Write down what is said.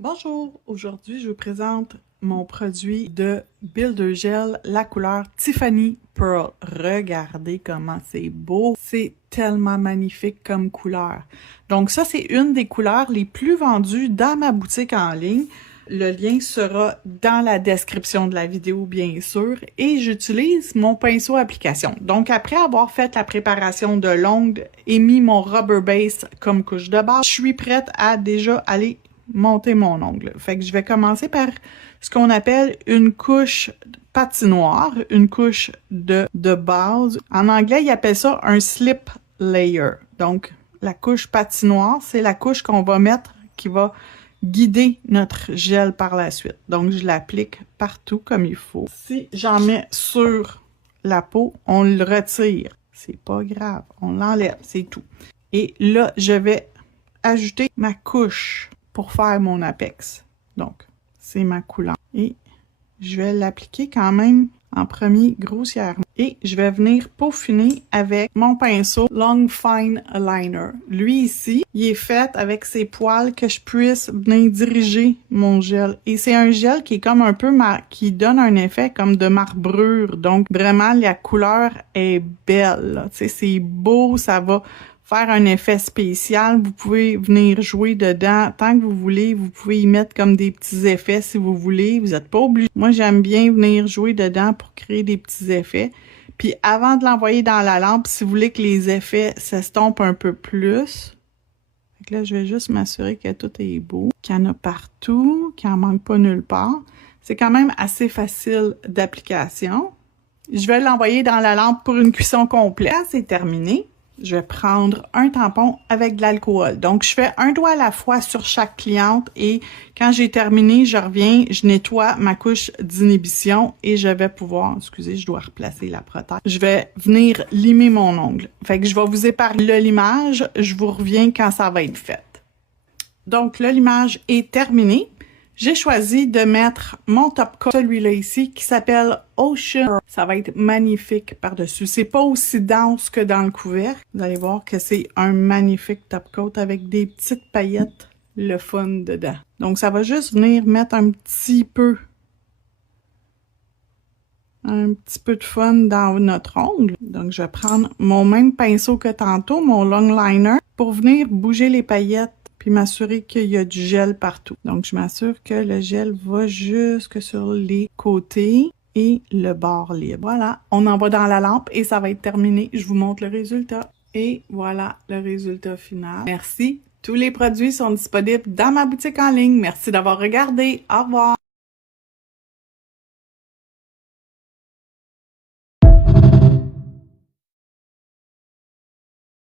Bonjour, aujourd'hui je vous présente mon produit de Builder Gel, la couleur Tiffany Pearl. Regardez comment c'est beau, c'est tellement magnifique comme couleur. Donc ça c'est une des couleurs les plus vendues dans ma boutique en ligne. Le lien sera dans la description de la vidéo bien sûr et j'utilise mon pinceau application. Donc après avoir fait la préparation de l'ongle et mis mon rubber base comme couche de base, je suis prête à déjà aller monter mon ongle. Fait que je vais commencer par ce qu'on appelle une couche patinoire, une couche de base. En anglais, ils appellent ça un slip layer. Donc, la couche patinoire, c'est la couche qu'on va mettre qui va guider notre gel par la suite. Donc, je l'applique partout comme il faut. Si j'en mets sur la peau, on le retire. C'est pas grave, on l'enlève, c'est tout. Et là, je vais ajouter ma couche pour faire mon apex. Donc, c'est ma couleur. Et je vais l'appliquer quand même en premier grossièrement. Et je vais venir peaufiner avec mon pinceau Long Fine Liner. Lui ici, il est fait avec ses poils que je puisse venir diriger mon gel. Et c'est un gel qui est comme un peu qui donne un effet comme de marbrure. Donc, vraiment, la couleur est belle. Tu sais, c'est beau, ça va faire un effet spécial. Vous pouvez venir jouer dedans tant que vous voulez. Vous pouvez y mettre comme des petits effets si vous voulez. Vous n'êtes pas obligé. Moi, j'aime bien venir jouer dedans pour créer des petits effets. Puis avant de l'envoyer dans la lampe, si vous voulez que les effets s'estompent un peu plus, fait que là, je vais juste m'assurer que tout est beau, qu'il y en a partout, qu'il n'en manque pas nulle part. C'est quand même assez facile d'application. Je vais l'envoyer dans la lampe pour une cuisson complète. C'est terminé. Je vais prendre un tampon avec de l'alcool. Donc, je fais un doigt à la fois sur chaque cliente et quand j'ai terminé, je reviens, je nettoie ma couche d'inhibition et je vais pouvoir, excusez, je dois replacer la prothèse. Je vais venir limer mon ongle. Fait que je vais vous épargner le limage. Je vous reviens quand ça va être fait. Donc, le limage est terminé. J'ai choisi de mettre mon top coat, celui-là ici, qui s'appelle Ocean. Ça va être magnifique par-dessus. C'est pas aussi dense que dans le couvercle. Vous allez voir que c'est un magnifique top coat avec des petites paillettes, le fun dedans. Donc, ça va juste venir mettre un petit peu de fun dans notre ongle. Donc, je vais prendre mon même pinceau que tantôt, mon long liner, pour venir bouger les paillettes puis m'assurer qu'il y a du gel partout. Donc, je m'assure que le gel va jusque sur les côtés et le bord libre. Voilà, on en va dans la lampe et ça va être terminé. Je vous montre le résultat. Et voilà le résultat final. Merci. Tous les produits sont disponibles dans ma boutique en ligne. Merci d'avoir regardé. Au revoir.